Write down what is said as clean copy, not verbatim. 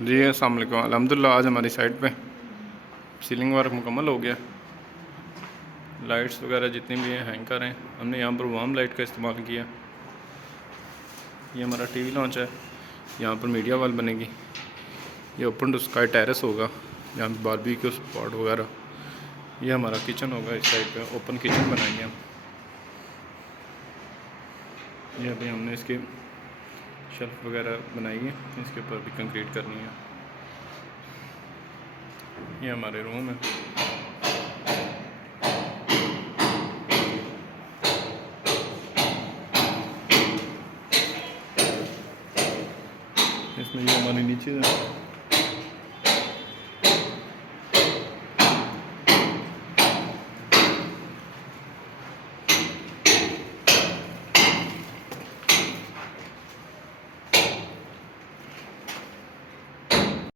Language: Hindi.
जी अस्सलाम वालेकुम। अल्हम्दुलिल्लाह आज हमारी साइट पे सीलिंग वर्क मुकम्मल हो गया। लाइट्स वगैरह जितनी भी हैं हैंकर हैं, हमने यहाँ पर वार्म लाइट का इस्तेमाल किया। ये हमारा टीवी लॉन्च है, यहाँ पर मीडिया वॉल बनेगी। ये ओपन टू स्काई टेरेस होगा, यहाँ पर बारबेक्यू स्पॉट वगैरह। ये हमारा किचन होगा, इस साइड पे ओपन किचन बनाएंगे हम। ये अभी हमने इसकी शेल्फ वगैरह बनाई है, इसके ऊपर भी कंक्रीट करनी है। ये हमारे रूम है। इसमें ये हमारी नीचे